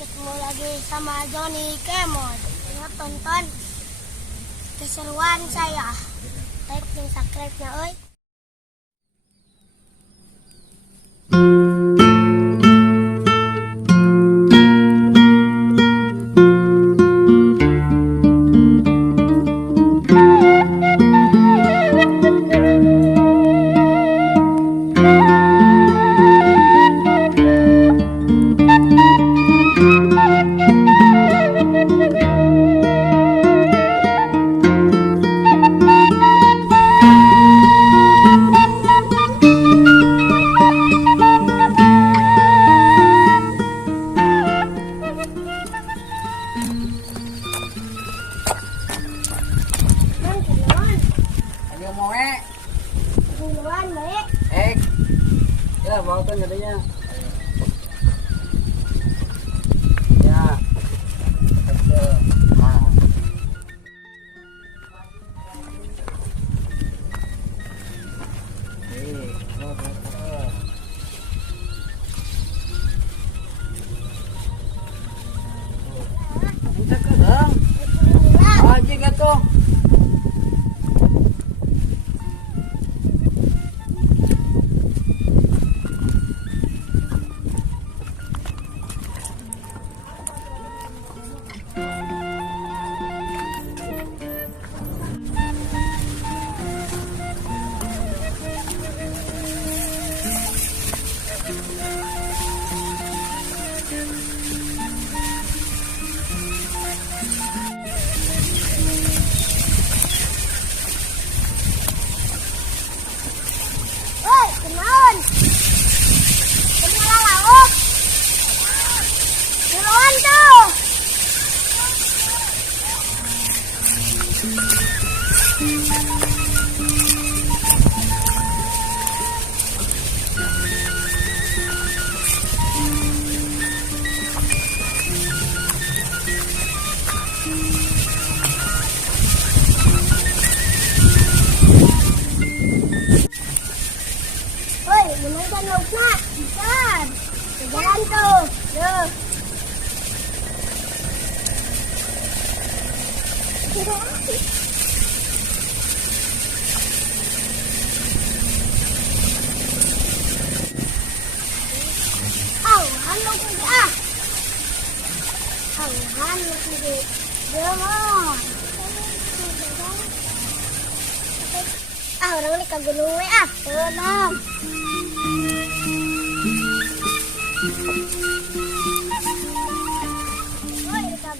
ketemu lagi sama Johnny Kemod. Ingat tonton keseruan saya. Like dan subscribe-nya, oi. Ya, bawa kan adanya. Ya. Menonton lauknya, ikan. Jalan tuh, tuh. Halo kundi ah. Halo kundi. Jangan. Orang ini kagak gunung ah. Tenang.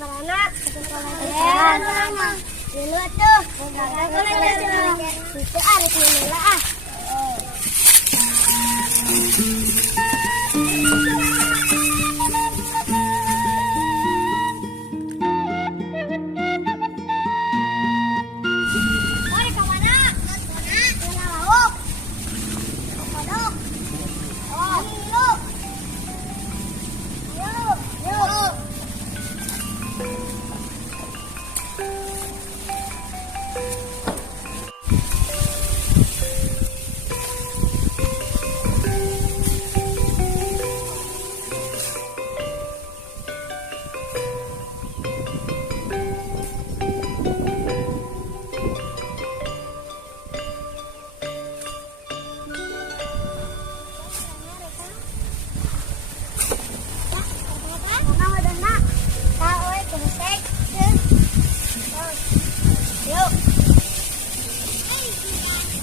Anak, dulu tuh, itu harus menolak ah.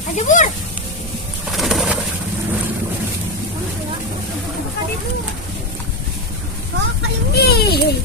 Ada bur. Oh, kayu ini.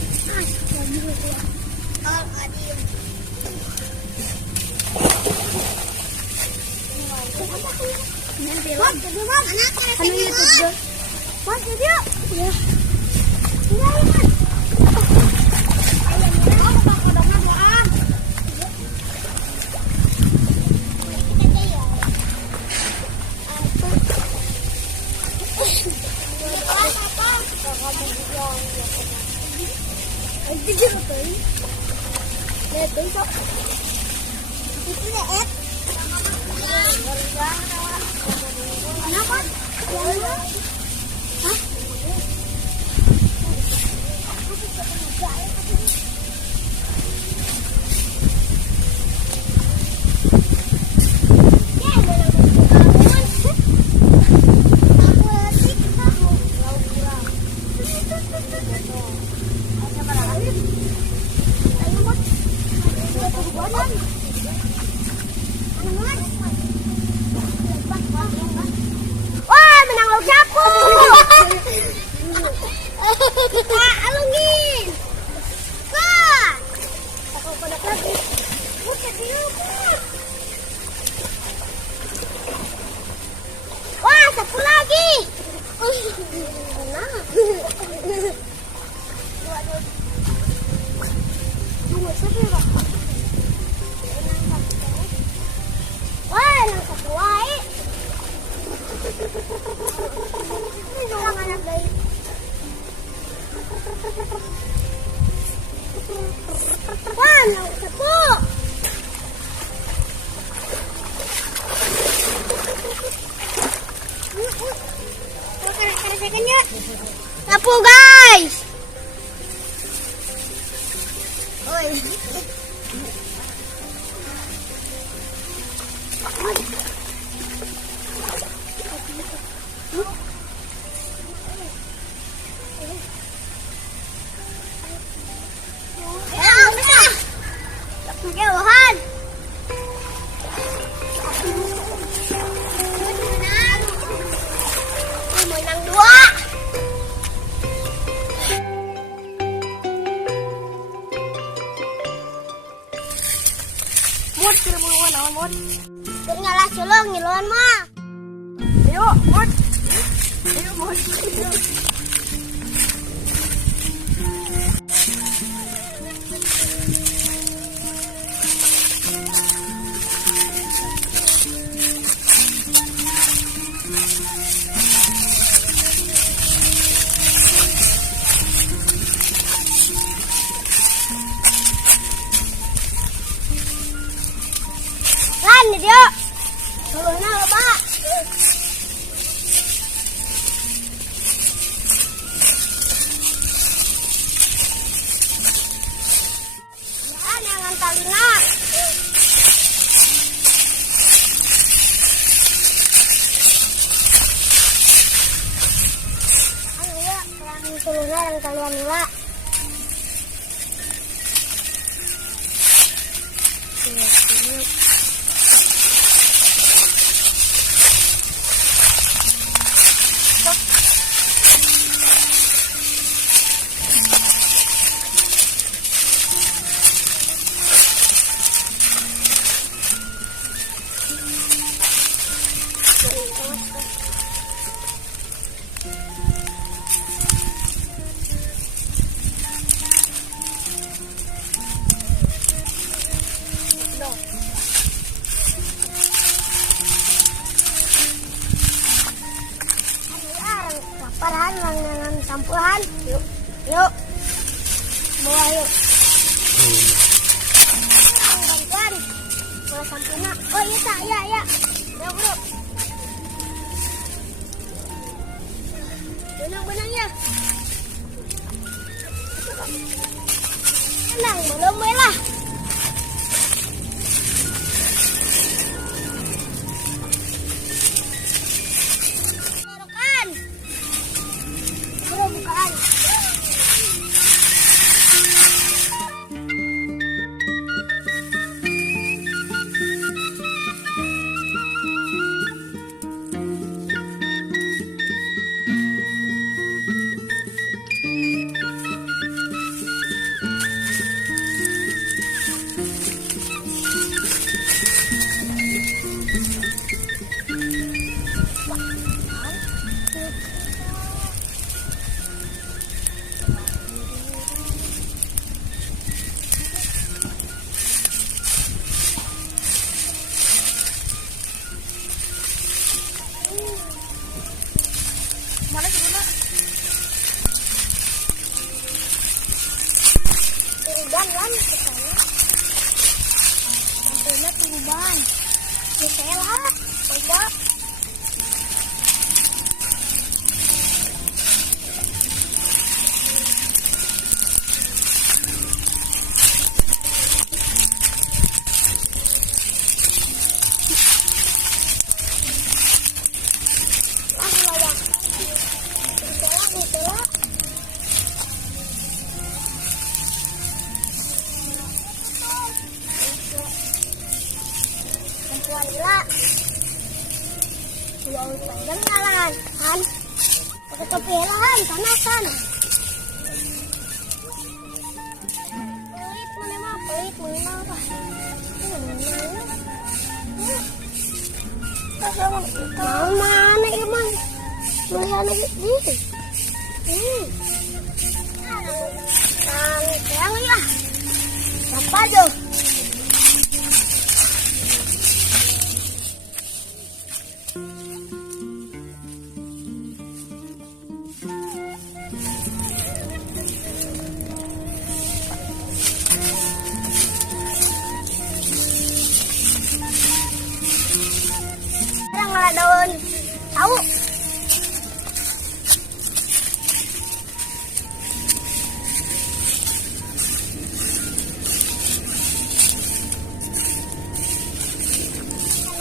Kenapa? Hah? mau sapu. Alungin. Kak. Aku kodak lagi. Bukan di rumah. Wah, sapu lagi. Nah. Tunggu sapu, Pak. Wah, nang sapu wae. Ini orang anak bayi. Wah, nang sapu. Sapu guys. Oi. Jauhan. Menang dua. Mut kira mau naon mut. Keur ngalah sulung ngiluan mah. Ayo mut. Ayo mut. Lan dia. Tolongna loba. Ya, jangan talina. Ayo ya, yang tolongna yang kalian nila. Parahan lang sampuhan. Yuk. Yuk. Bawa yuk. Bantuan. Bawa sampuna. Oh iya tak, ya ya. Ya bro. Benang ya. Tenang, belum lah. Mana gimana? Turuban kan kesana. Sampainya turuban. Bisa lah. Coba. Wala. Huwag panjang jalan. Han. Pakai topi Han, tanasan. Pelit mana apa? Mau mana emang? Melihat ini. Yang ya. Apa tuh? Sekarang daun tahu.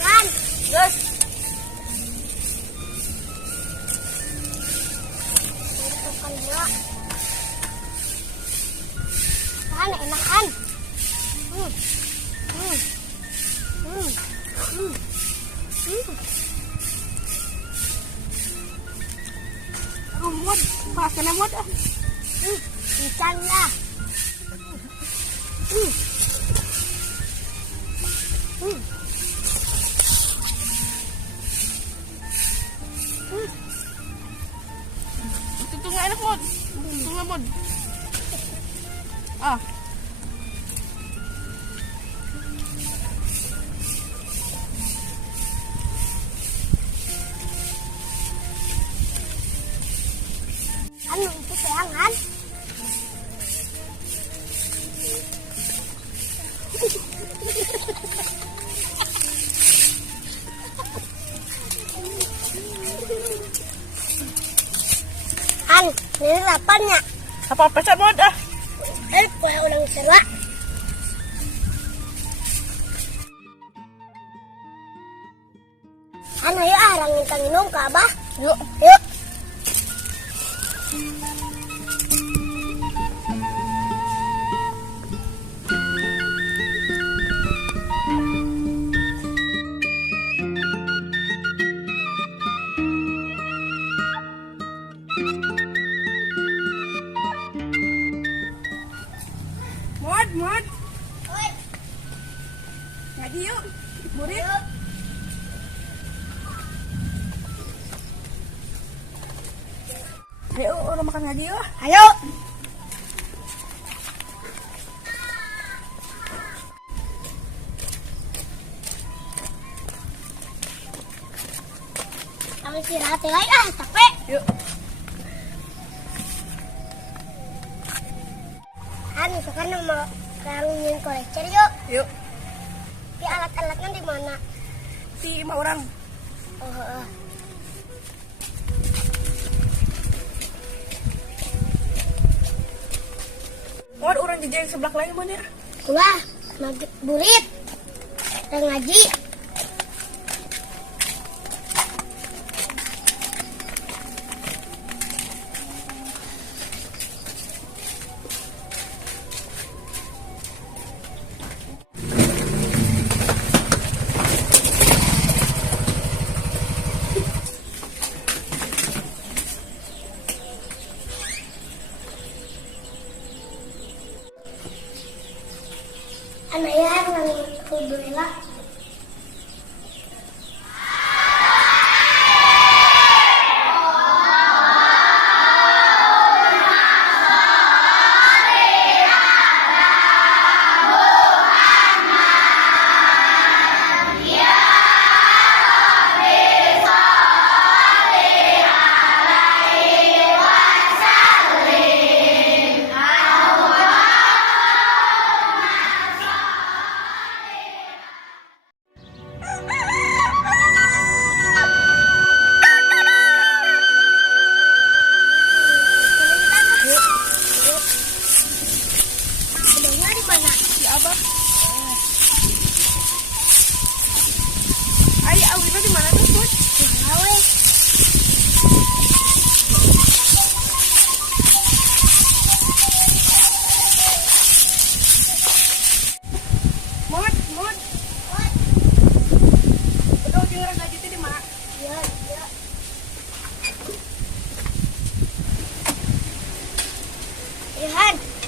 Kan? Terus. Kan enak kan? Rumut, pakai namut ah. Ikan lah. Itu nggak enak mod, itu nggak mod. Ah, Kan itu peangan. Han, ini lapannya. apa pesan mod ah? Kue ulang serba. Han, ayo rangin tanginong ka ba? Yuk. Yuk. Mod, Oi. ngaji yuk, murid. Ayo, orang makan ngaji yuk. Ayo. Kami istirahat ya, capek. Yuk. Han, sekarang mau rangin kolektor yuk. Yuk, Tapi alat-alatnya di mana? si 5 orang. Oh. Mod, orang jajan yang sebelah lain mana? Gua burit. Dan ngaji. Anak ya yang alhamdulillah.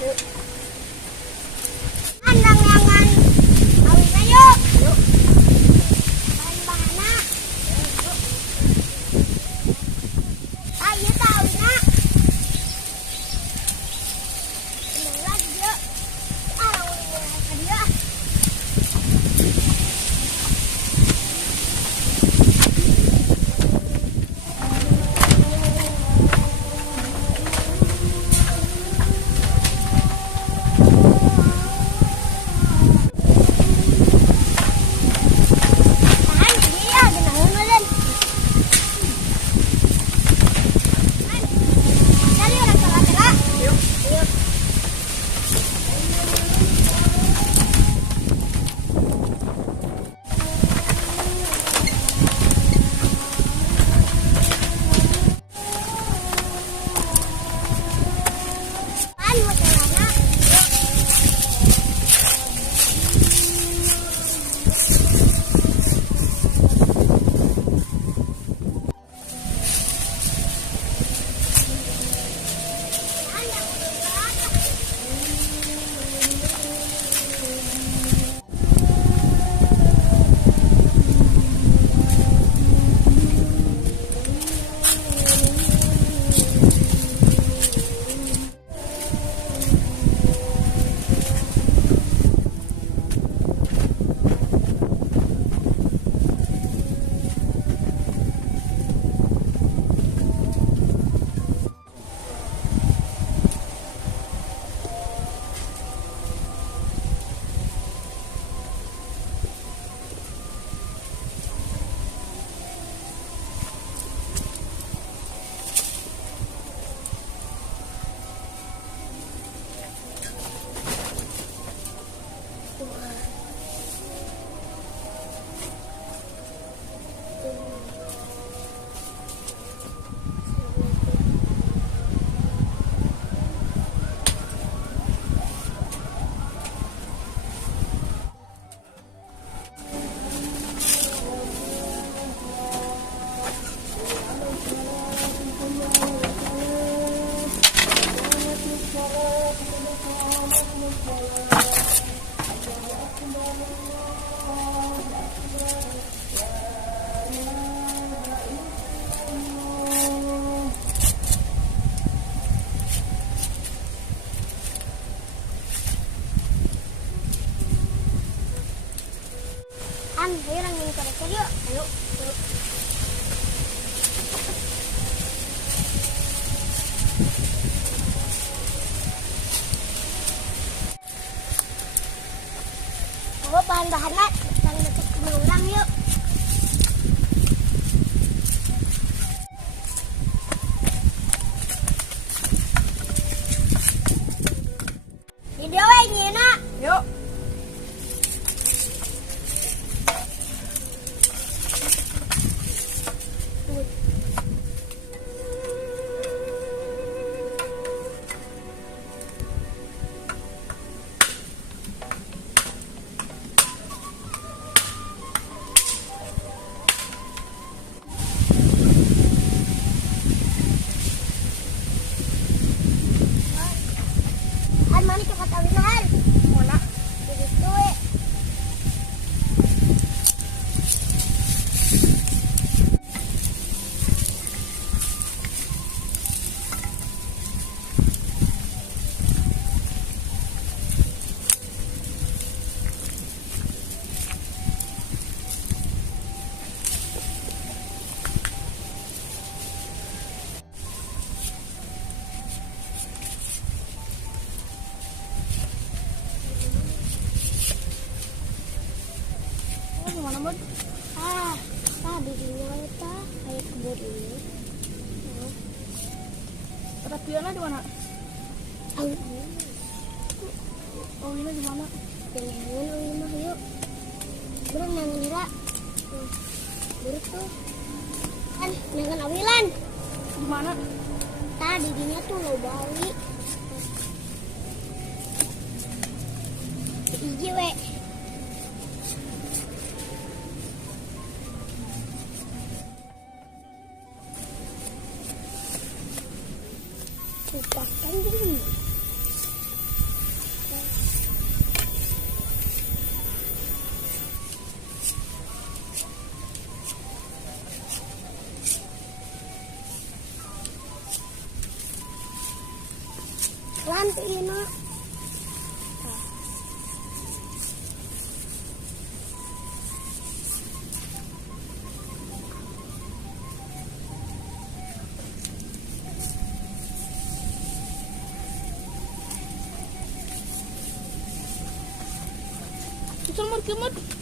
Andang yangan. Awin na yuk. Bahan-bahana. Ayo tahu na. Kenalan dia. Arang udah ke dia. Tahan dia genahun ulen. Cari orang tera-tera. Yuk. Pan mo celana. Ayo lang yung karakter yuk. Ayo. Oh, bahan-bahannya yang deket kurang yuk. Video ini nak. Yuk. Mana cepat awinan. Mana? Begitu. Mana Bud? Tadi kita kayak kebun ini. Rapiana di mana? Oh ini di mana? Jangan rumah yuk. Berenang ngira. Buruk tuh. Kan dengan awilan. Di mana? Tadi dinya tuh lo Bali. Iji we. Lupakan dulu. Lantiin nak. Itu mau kemana?